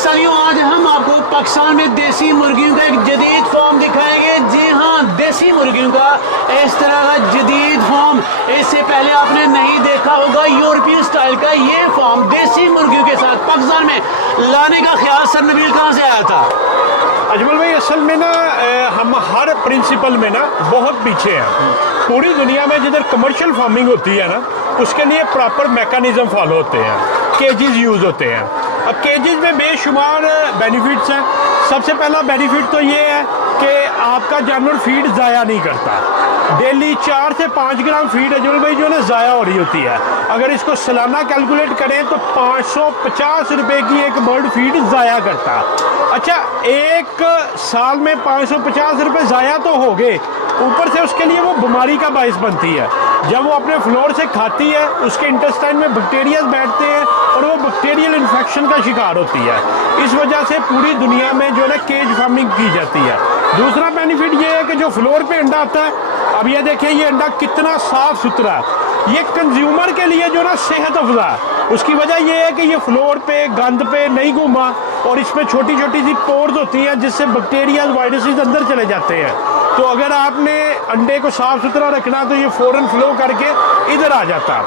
पाकिस्तानियों, आज हम आपको पाकिस्तान में देसी मुर्गियों का एक जदीद फॉर्म दिखाएंगे। जी हाँ, देसी मुर्गियों का इस तरह का जदीद फॉर्म इससे पहले आपने नहीं देखा होगा। यूरोपियन स्टाइल का ये फॉर्म देसी मुर्गियों के साथ पाकिस्तान में लाने का ख्याल सर नबील कहाँ से आया था? अजमल भाई, असल में ना हम हर प्रिंसिपल में ना बहुत पीछे हैं। पूरी दुनिया में जिधर कमर्शियल फार्मिंग होती है ना, उसके लिए प्रॉपर मैकेनिज्म फॉलो होते हैं, केजेस यूज़ होते हैं। अब केजेस में बेशुमार बेनिफिट्स हैं। सबसे पहला बेनिफिट तो ये है कि आपका जानवर फीड ज़ाया नहीं करता। डेली 4 से 5 ग्राम फीड अजमल भाई जो है ना ज़ाया हो रही होती है। अगर इसको सालाना कैलकुलेट करें तो 550 रुपये की एक बर्ड फीड ज़ाया करता। अच्छा, एक साल में 550 रुपये ज़ाया तो हो गए, ऊपर से उसके लिए वो बीमारी का बायस बनती है। जब वो अपने फ्लोर से खाती है, उसके इंटेस्टाइन में बैक्टीरिया बैठते हैं और वो बैक्टीरियल इन्फेक्शन का शिकार होती है। इस वजह से पूरी दुनिया में जो है ना केज फार्मिंग की जाती है। दूसरा बेनिफिट ये है कि जो फ्लोर पे अंडा आता है, अब ये देखिए ये अंडा कितना साफ सुथरा है। ये कंज्यूमर के लिए जो ना सेहत अफजा है। उसकी वजह यह है कि ये फ्लोर पे गंद पे नहीं घूमा और इसमें छोटी छोटी सी पोर्स होती हैं जिससे बैक्टीरिया वायरसेस अंदर चले जाते हैं। तो अगर आपने अंडे को साफ सुथरा रखना तो ये फौरन फ्लो करके इधर आ जाता।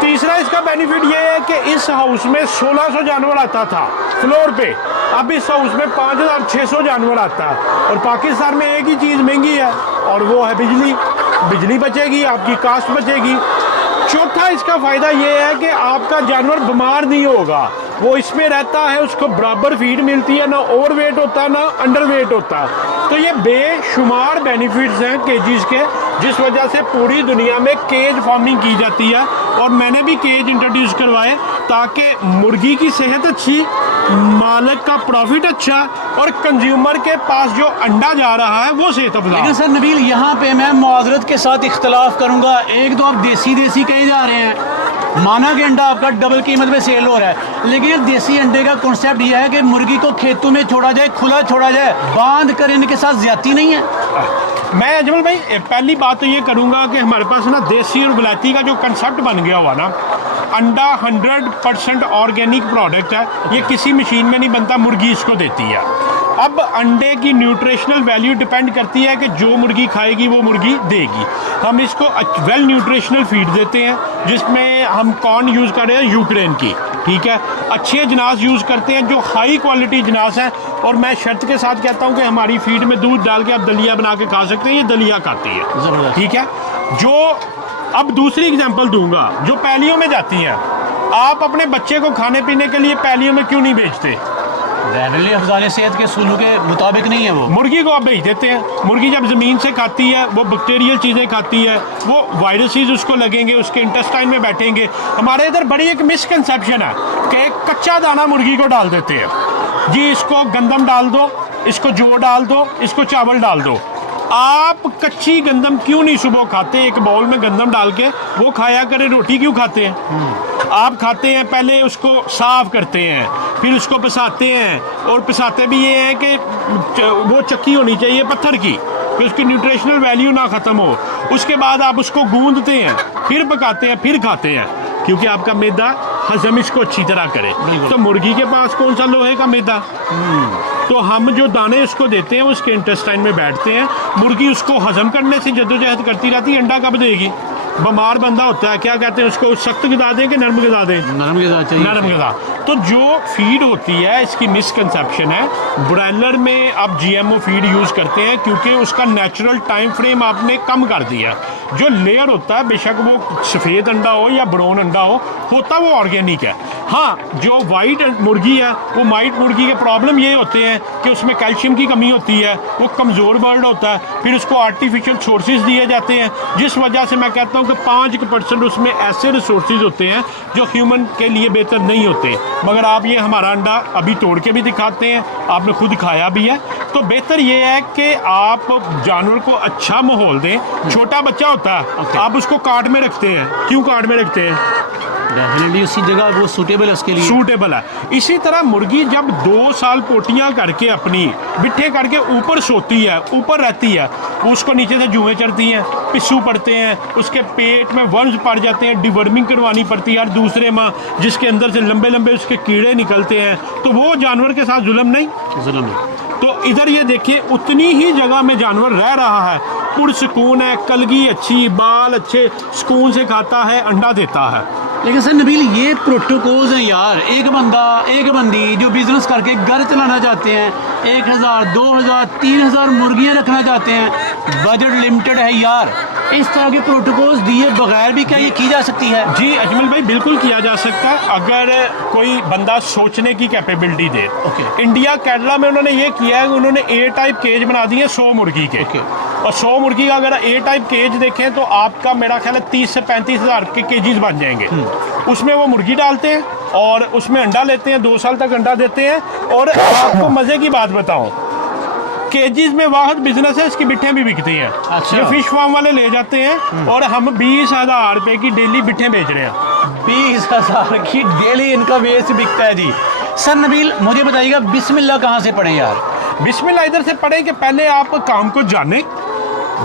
तीसरा इसका बेनिफिट ये है कि इस हाउस में 1600 जानवर आता था फ्लोर पे, अब इस हाउस में 5600 जानवर आता है। और पाकिस्तान में एक ही चीज़ महंगी है और वो है बिजली। बिजली बचेगी, आपकी कास्ट बचेगी। चौथा इसका फ़ायदा ये है कि आपका जानवर बीमार नहीं होगा, वो इसमें रहता है, उसको बराबर फीड मिलती है, ना ओवर वेट होता ना अंडर वेट होता। तो ये बेशुमार बेनिफिट्स हैं केजीज के, जिस वजह से पूरी दुनिया में केज फार्मिंग की जाती है। और मैंने भी केज इंट्रोड्यूस करवाए ताकि मुर्गी की सेहत अच्छी, मालिक का प्रॉफिट अच्छा और कंज्यूमर के पास जो अंडा जा रहा है वो सेहत अफजा। लेकिन सर नबील, यहाँ पे मैं मुआज़रत के साथ इख्तलाफ करूँगा। एक तो आप देसी देसी कहे जा रहे हैं, माना कि अंडा आपका डबल कीमत में सेल हो रहा है, लेकिन देसी अंडे का कॉन्सेप्ट यह है कि मुर्गी को खेतों में छोड़ा जाए, खुला छोड़ा जाए, बांध कर इनके साथ ज्यादती नहीं है। मैं अजमल भाई पहली बात तो ये करूँगा कि हमारे पास ना देसी और विलायती का जो कंसेप्ट बन गया हुआ ना, अंडा 100% ऑर्गेनिक प्रोडक्ट है, ये किसी मशीन में नहीं बनता, मुर्गी इसको देती है। अब अंडे की न्यूट्रिशनल वैल्यू डिपेंड करती है कि जो मुर्गी खाएगी वो मुर्गी देगी। हम इसको वेल न्यूट्रिशनल फीड देते हैं, जिसमें हम कॉर्न यूज़ कर रहे हैं यूक्रेन की, ठीक है। अच्छे जनास यूज़ करते हैं जो हाई क्वालिटी जनास हैं। और मैं शर्त के साथ कहता हूँ कि हमारी फीड में दूध डाल के आप दलिया बना के खा सकते हैं, ये दलिया खाती है, ठीक है। जो अब दूसरी एग्जांपल दूंगा, जो पैलियों में जाती हैं, आप अपने बच्चे को खाने पीने के लिए पैलियों में क्यों नहीं भेजते? अफजाल सेहत के सूलों के मुताबिक नहीं है वो। मुर्गी को आप भेज देते हैं। मुर्गी जब ज़मीन से खाती है वो बैक्टीरियल चीज़ें खाती है, वो वायरसेस उसको लगेंगे, उसके इंटेस्टाइन में बैठेंगे। हमारे इधर बड़ी एक मिसकंसेप्शन है कि कच्चा दाना मुर्गी को डाल देते हैं। जी इसको गंदम डाल दो, इसको जौ डाल दो, इसको चावल डाल दो। आप कच्ची गंदम क्यों नहीं सुबह खाते? एक बाउल में गंदम डाल के वो खाया करें। रोटी क्यों खाते हैं? आप खाते हैं, पहले उसको साफ करते हैं, फिर उसको पिसाते हैं। और पिसाते भी ये है कि वो चक्की होनी चाहिए पत्थर की, कि उसकी न्यूट्रिशनल वैल्यू ना ख़त्म हो। उसके बाद आप उसको गूंदते हैं, फिर पकाते हैं, फिर खाते हैं, क्योंकि आपका मैदा हजम इसको अच्छी तरह करे। तो मुर्गी के पास कौन सा लोहे का मैदा? तो हम जो दाने उसको देते हैं उसके इंटेस्टाइन में बैठते हैं। मुर्गी उसको हजम करने से जद्दोजहद करती रहती है। अंडा कब देगी? बीमार बंदा होता है, क्या कहते हैं उसको, सख्त गिदा दें कि नरम गिदा दें? नरम गिदा चाहिए। नरम गिदा। तो जो फीड होती है, इसकी मिसकंसेप्शन है। ब्रॉयलर में आप जीएमओ फीड यूज़ करते हैं क्योंकि उसका नेचुरल टाइम फ्रेम आपने कम कर दिया। जो लेयर होता है, बेशक वो सफ़ेद अंडा हो या ब्राउन अंडा हो, होता वो ऑर्गेनिक है। हाँ, जो वाइट मुर्गी है, वो वाइट मुर्गी के प्रॉब्लम ये होते हैं कि उसमें कैल्शियम की कमी होती है, वो कमज़ोर बर्ड होता है, फिर उसको आर्टिफिशियल सोर्सेज दिए जाते हैं, जिस वजह से मैं कहता हूँ कि 5% उसमें ऐसे रिसोर्सेज होते हैं जो ह्यूमन के लिए बेहतर नहीं होते। मगर आप ये हमारा अंडा अभी तोड़ के भी दिखाते हैं, आपने खुद खाया भी है। तो बेहतर ये है कि आप जानवर को अच्छा माहौल दें। छोटा बच्चा होता है, आप उसको कार्ड में रखते हैं। क्यों कार्ड में रखते हैं? डेफिनेटली उसी जगह वो सूटेबल है उसके लिए। सूटेबल है। इसी तरह मुर्गी जब 2 साल पोटियां करके अपनी बिट्ठे करके ऊपर सोती है, ऊपर रहती है, उसको नीचे से जुएं चढ़ती हैं, पिस्सू पड़ते हैं, उसके पेट में वर्म्स पड़ जाते हैं, डिवर्मिंग करवानी पड़ती है, और दूसरे माँ जिसके अंदर से लंबे लंबे उसके कीड़े निकलते हैं, तो वो जानवर के साथ जुल्म नहीं? जुल्म है। तो इधर ये देखिए उतनी ही जगह में जानवर रह रहा है, पुरसकून है, कलगी अच्छी, बाल अच्छे, सुकून से खाता है, अंडा देता है। लेकिन सर नबील ये प्रोटोकॉल्स हैं यार। एक बंदा एक बंदी जो बिजनेस करके घर चलाना चाहते हैं, 1000 2000 3000 मुर्गियां रखना चाहते हैं, बजट लिमिटेड है यार, इस तरह के प्रोटोकॉल्स दिए बगैर भी क्या ये की जा सकती है? जी अजमल भाई बिल्कुल किया जा सकता है, अगर कोई बंदा सोचने की कैपेबिलिटी दे। इंडिया केरला में उन्होंने ये किया है कि उन्होंने ए टाइप केज बना दिए 100 मुर्गी के। और 100 मुर्गी का अगर ए टाइप केज देखें तो आपका मेरा ख्याल है 30 से 35 हज़ार के केजीज बन जाएंगे। उसमें वो मुर्गी डालते हैं और उसमें अंडा लेते हैं, 2 साल तक अंडा देते हैं। और आपको मज़े की बात बताऊं, केजीज में वाहद बिजनेस है, इसकी बिट्ठें भी बिकती हैं। अच्छा। ये फिश फार्म वाले ले जाते हैं और हम 20,000 रुपए की डेली बिट्ठें बेच रहे हैं। 20,000 की डेली इनका वेस्ट बिकता है जी। सर नबील मुझे बताइएगा बिस्मिल्लाह कहाँ से पढ़ें यार? बिस्मिल्लाह इधर से पढ़े कि पहले आप काम को जानें,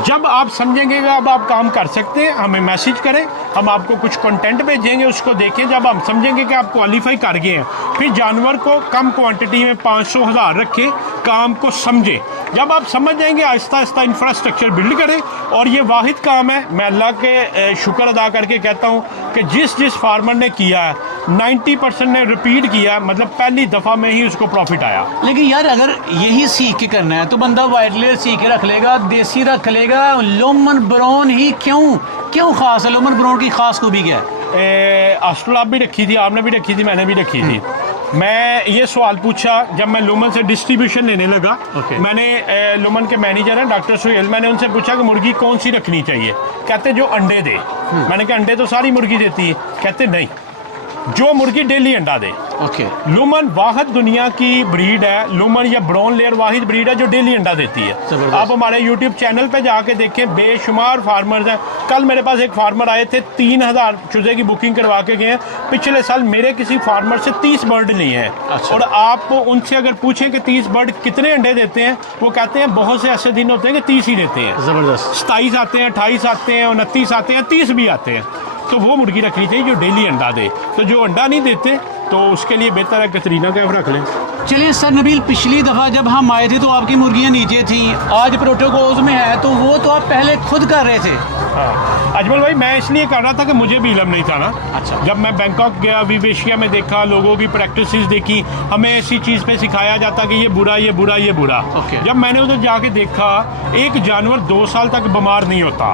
जब आप समझेंगे कि अब आप काम कर सकते हैं हमें मैसेज करें, हम आपको कुछ कंटेंट भेजेंगे, उसको देखें। जब हम समझेंगे कि आप क्वालिफाई कर गए हैं, फिर जानवर को कम क्वांटिटी में 500 हज़ार रखें, काम को समझें। जब आप समझ जाएंगे आहिस्ता आहिस्ता इंफ्रास्ट्रक्चर बिल्ड करें। और ये वाहिद काम है, मैं अल्लाह के शुक्र अदा करके कहता हूँ कि जिस फार्मर ने किया है 90% ने रिपीट किया, मतलब पहली दफ़ा में ही उसको प्रॉफिट आया। लेकिन यार अगर यही सीख के करना है तो बंदा वाइट लेयर सीख के रख लेगा, देसी रख लेगा, लोमन ब्राउन ही क्यों खास है? लोमन ब्राउन की खास खूबी क्या है? आप भी रखी थी, आपने भी रखी थी, मैंने भी रखी थी। मैं ये सवाल पूछा जब मैं लुमन से डिस्ट्रीब्यूशन लेने लगा। मैंने लुमन के मैनेजर हैं डॉक्टर सुहेल, मैंने उनसे पूछा कि मुर्गी कौन सी रखनी चाहिए। कहते जो अंडे दे। मैंने कहा अंडे तो सारी मुर्गी देती है। कहते नहीं, जो मुर्गी डेली अंडा दे। लुमन वाहिद दुनिया की ब्रीड है, लुमन या ब्राउन लेयर वाहिद ब्रीड है जो डेली अंडा देती है। आप हमारे यूट्यूब चैनल पे जाके देखें, बेशुमार फार्मर्स हैं। कल मेरे पास एक फार्मर आए थे, 3000 चूजे की बुकिंग करवा के गए हैं। पिछले साल मेरे किसी फार्मर से 30 बर्ड लिए हैं। और आप उनसे अगर पूछें कि 30 बर्ड कितने अंडे देते हैं, वो कहते हैं बहुत से ऐसे दिन होते हैं कि 30 ही देते हैं। जबरदस्त। 27 आते हैं, 28 आते हैं, 29 आते हैं, 30 भी आते हैं। तो वो मुर्गी रखनी चाहिए जो डेली अंडा दे। तो जो अंडा नहीं देते तो उसके लिए बेहतर है कतरीना कैफ रख लें। चलिए सर नबील, पिछली दफ़ा जब हम आए थे तो आपकी मुर्गियाँ नीचे थी, आज प्रोटोकॉल्स में है तो वो तो आप पहले खुद कर रहे थे। हाँ अजमल भाई, मैं इसलिए कर रहा था कि मुझे भी इल्म नहीं था ना। अच्छा। जब मैं बैंकॉक गया, विवेशिया में देखा, लोगों की प्रैक्टिस देखी, हमें ऐसी चीज़ पे सिखाया जाता कि ये बुरा ये बुरा ये बुरा। जब मैंने उधर जाके देखा, एक जानवर 2 साल तक बीमार नहीं होता,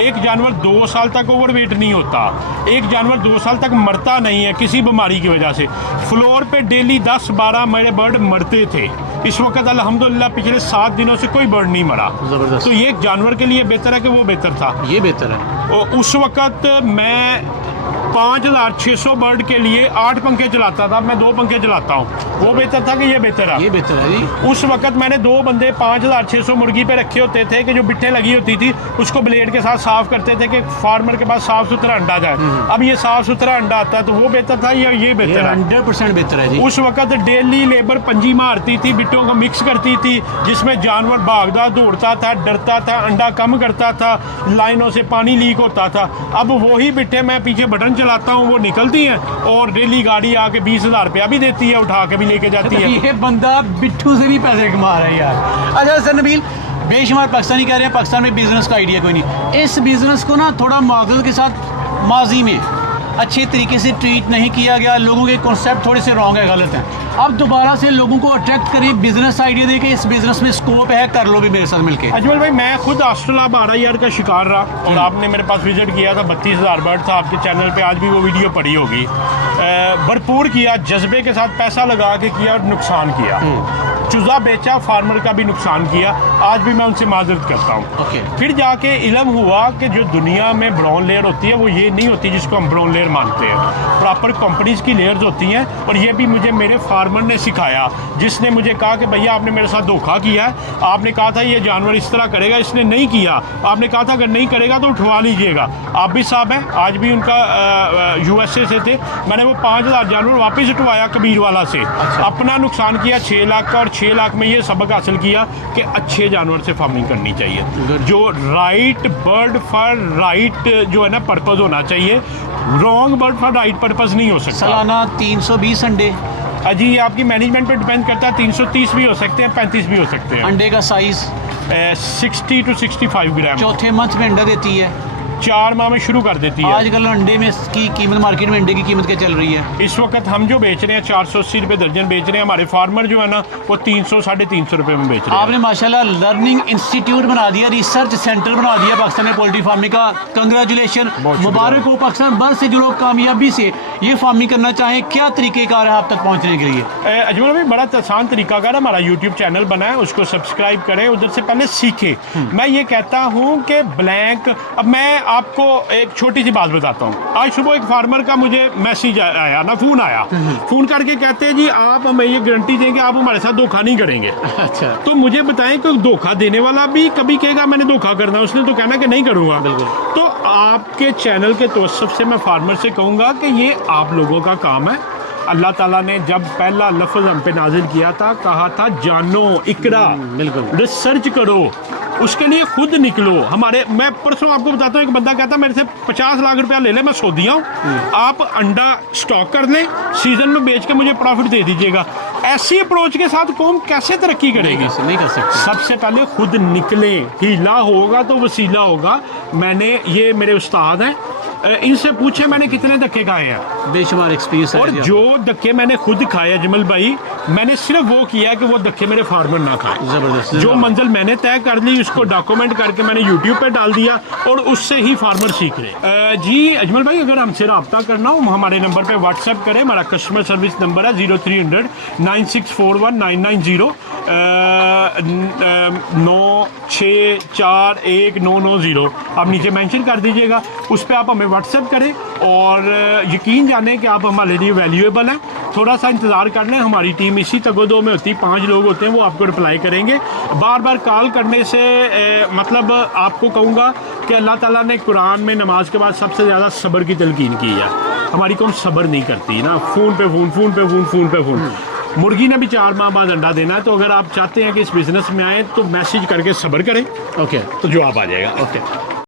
एक जानवर 2 साल तक ओवरवेट नहीं होता, एक जानवर 2 साल तक मरता नहीं है किसी बीमारी की वजह से। फ्लोर पे डेली 10-12 मेरे बर्ड मरते थे। इस वक्त अल्हम्दुलिल्लाह पिछले 7 दिनों से कोई बर्ड नहीं मरा। जबरदस्त। तो ये एक जानवर के लिए बेहतर है कि वो बेहतर था। ये बेहतर है। और उस वक्त मैं 5600 बर्ड के लिए 8 पंखे चलाता था, मैं 2 पंखे चलाता हूँ। वो बेहतर था कि ये बेहतर है? ये बेहतर है जी। उस वक्त मैंने 2 बंदे 5600 मुर्गी पे रखे होते थे कि जो बिट्ठें लगी होती थी उसको ब्लेड के साथ साफ करते थे कि फार्मर के पास साफ सुथरा अंडा जाए। अब ये साफ सुथरा अंडा आता है, तो वो बेहतर था या ये बेहतर है? 100% बेहतर है जी। उस वक्त डेली लेबर पंजी मारती थी, बिट्टों को मिक्स करती थी, जिसमें जानवर भागता दौड़ता था, डरता था, अंडा कम करता था, लाइनों से पानी लीक होता था। अब वही बिट्ठे मैं पीछे बटन चलाता हूँ, वो निकलती हैं और डेली गाड़ी आके 20,000 रुपया भी देती है, उठा के भी लेके जाती है। ये बंदा बिट्ठू से भी पैसे कमा रहा है यार। अच्छा सर नबील, बेशुमार पाकिस्तानी कह रहे हैं पाकिस्तान में बिजनेस का आइडिया कोई नहीं। इस बिजनेस को ना थोड़ा मादल के साथ माजी में अच्छे तरीके से ट्रीट नहीं किया गया, लोगों के कॉन्सेप्ट थोड़े से रॉन्ग है, गलत हैं। अब दोबारा से लोगों को अट्रैक्ट करें, बिजनेस आइडिया दे के इस बिजनेस में स्कोप है, कर लो भी मेरे साथ मिलके। अजमल भाई, मैं खुद ऑस्ट्रेलिया 12 ईयर का शिकार रहा और आपने मेरे पास विजिट किया था, 32,000 बर्ड था आपके चैनल पे, आज भी वो वीडियो पड़ी होगी। भरपूर किया, जज्बे के साथ पैसा लगा के किया और नुकसान किया। चूज़ा बेचा, फार्मर का भी नुकसान किया। आज भी मैं उनसे माजरत करता हूँ। फिर जाके इल्म हुआ कि जो दुनिया में ब्राउन लेयर होती है वो ये नहीं होती जिसको हम ब्राउन लेयर मानते हैं। प्रॉपर कंपनीज की लेयर्स होती हैं, और ये भी मुझे मेरे फार्मर ने सिखाया, जिसने मुझे कहा कि भैया आपने मेरे साथ धोखा किया है, आपने कहा था ये जानवर इस तरह करेगा, इसने नहीं किया, आपने कहा था अगर नहीं करेगा तो उठवा लीजिएगा। आप भी साहब हैं, आज भी उनका USA से थे, मैंने वो 5,000 जानवर वापस उठवाया कबीर वाला से। अपना नुकसान किया 6 लाख का, और 6 लाख में ये सबक हासिल किया कि अच्छे जानवर से फार्मिंग करनी चाहिए। जो राइट बर्ड फॉर राइट जो है ना पर्पस होना चाहिए, wrong bird for right purpose नहीं हो सकता। सालाना 320 अंडे। जी ये आपकी मैनेजमेंट पे डिपेंड करता है। 330 भी हो सकते हैं, 35 भी हो सकते हैं। अंडे का साइज 60 to 65 ग्राम। चौथे मंथ में अंडा देती है, 4 माह में शुरू कर देती है। आजकल अंडे में की कीमत, मार्केट में अंडे की कीमत क्या चल रही है? इस वक्त हम जो बेच रहे हैं 480 रुपये दर्जन बेच रहे हैं। हमारे फार्मर जो है ना वो 300 साढ़े 300 रुपये में बेच रहे हैं। आपने माशाल्लाह लर्निंग इंस्टीट्यूट बना दिया, रिसर्च सेंटर बना दिया पाकिस्तान में पोल्ट्री फार्मिंग का। कंग्रेचुलेशन, मुबारक हो। पाकिस्तान भर से जो लोग कामयाबी से ये फार्मिंग करना चाहें, क्या तरीक़ेकार है आप तक पहुँचने के लिए? अजमल भाई बड़ा आसान तरीकाकार है। हमारा यूट्यूब चैनल बना है, उसको सब्सक्राइब करें, उधर से पहले सीखें। मैं ये कहता हूँ कि ब्लैंक, अब मैं आपको एक छोटी सी बात बताता हूँ। आज सुबह एक फार्मर का मुझे मैसेज आया ना, फोन आया, फोन करके कहते हैं जी आप हमें ये गारंटी देंगे आप हमारे साथ धोखा नहीं करेंगे। अच्छा, तो मुझे बताएं कि धोखा देने वाला भी कभी कहेगा मैंने धोखा करना, उसने तो कहना कि नहीं करूंगा। बिल्कुल। तो आपके चैनल के तवज्जुह से मैं फार्मर से कहूँगा कि ये आप लोगों का काम है। अल्लाह ताला ने जब पहला लफ्ज़ हम पे नाजिल किया था, कहा था जानो इकरा, बिल्कुल, रिसर्च करो, उसके लिए खुद निकलो। मैं परसों आपको बताता हूँ, एक बंदा कहता मेरे से 50 लाख रुपया ले ले, मैं सो दिया हूँ, आप अंडा स्टॉक कर लें, सीजन में बेच के मुझे प्रॉफिट दे दीजिएगा। ऐसी अप्रोच के साथ कौम कैसे तरक्की करेगी? नहीं कर सकते। सबसे पहले खुद निकले, हीला होगा तो वसीला होगा। ये मेरे उस्ताद हैं, इनसे पूछे मैंने कितने धक्के खाए हैं, बेशुमार एक्सपीरियंस है। और जो धक्के मैंने खुद खाए अजमल भाई, मैंने सिर्फ वो किया कि वो धक्के मेरे फार्मर ना खाए। जबरदस्त। जो मंजिल मैंने तय कर ली उसको डॉक्यूमेंट करके मैंने यूट्यूब पे डाल दिया, और उससे ही फार्मर सीख रहे। जी अजमल भाई, अगर हमसे रब्ता करना हो हमारे नंबर पे व्हाट्सएप करें। हमारा कस्टमर सर्विस नंबर है 0300 9641 990 9641 आप नीचे मेंशन कर दीजिएगा, उस पर आप हमें व्हाट्सएप करें और यकीन जाने कि आप हमारे लिए वैल्यूएबल हैं। थोड़ा सा इंतज़ार कर लें, हमारी टीम इसी तगोदो में होती है, 5 लोग होते हैं, वो आपको रिप्लाई करेंगे। बार बार कॉल करने से मतलब आपको कहूँगा कि अल्लाह ताला ने कुरान में नमाज के बाद सबसे ज़्यादा सब्र की तलकीन की है। हमारी कौन सब्र नहीं करती ना, फ़ोन पे फ़ोन, फ़ोन पे फ़ोन, फ़ोन पे फ़ोन। मुर्गी ने भी 4 माह बाद अंडा देना है, तो अगर आप चाहते हैं कि इस बिज़नेस में आए तो मैसेज करके सब्र करें, ओके, तो जवाब आ जाएगा। ओके।